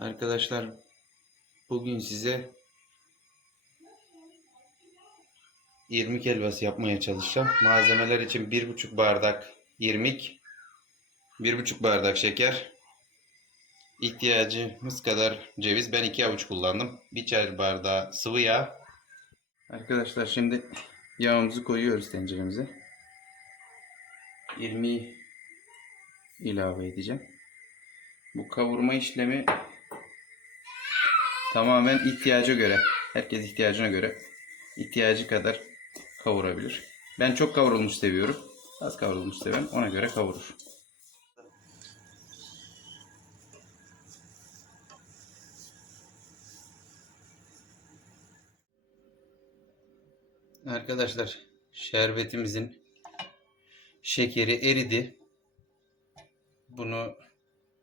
Arkadaşlar bugün size irmik helvası yapmaya çalışacağım. Malzemeler için 1,5 bardak irmik, 1,5 bardak şeker, ihtiyacımız kadar ceviz. Ben 2 avuç kullandım. Bir çay bardağı sıvı yağ. Arkadaşlar şimdi yağımızı koyuyoruz tenceremize. İrmiği ilave edeceğim. Bu kavurma işlemi tamamen ihtiyaca göre, herkes ihtiyacına göre ihtiyacı kadar kavurabilir. Ben çok kavrulmuş seviyorum. Az kavrulmuş seven ona göre kavurur. Arkadaşlar şerbetimizin şekeri eridi. Bunu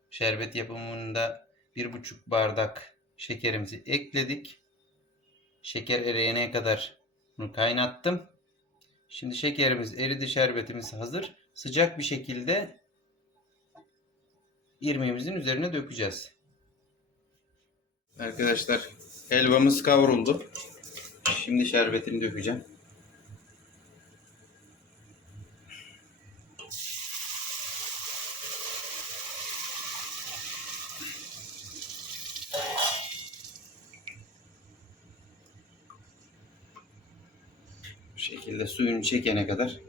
şerbet yapımında bir buçuk bardak şekerimizi ekledik. Şeker eriyene kadar bunu kaynattım. Şimdi şekerimiz eridi, şerbetimiz hazır. Sıcak bir şekilde irmiğimizin üzerine dökeceğiz. Arkadaşlar helvamız kavruldu. Şimdi şerbetini dökeceğim. Şekilde suyunu çekene kadar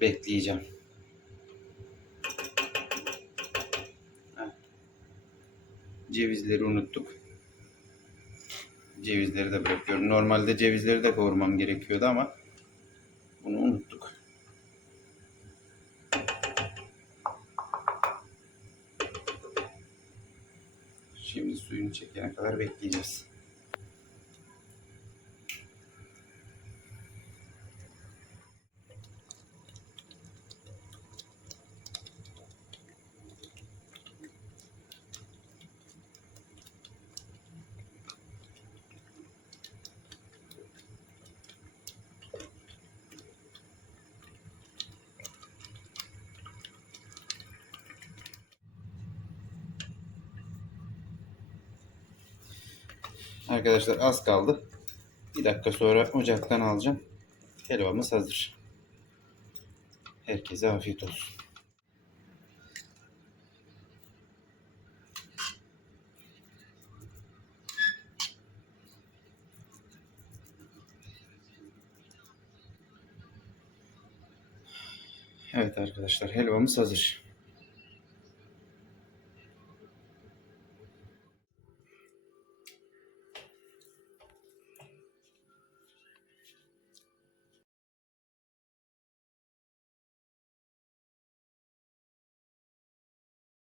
bekleyeceğim. Cevizleri unuttuk. Cevizleri de bırakıyorum. Normalde cevizleri de kavurmam gerekiyordu ama bunu unuttuk. Şimdi suyunu çekene kadar bekleyeceğiz. Arkadaşlar az kaldı. Bir dakika sonra ocaktan alacağım. Helvamız hazır. Herkese afiyet olsun. Evet arkadaşlar helvamız hazır.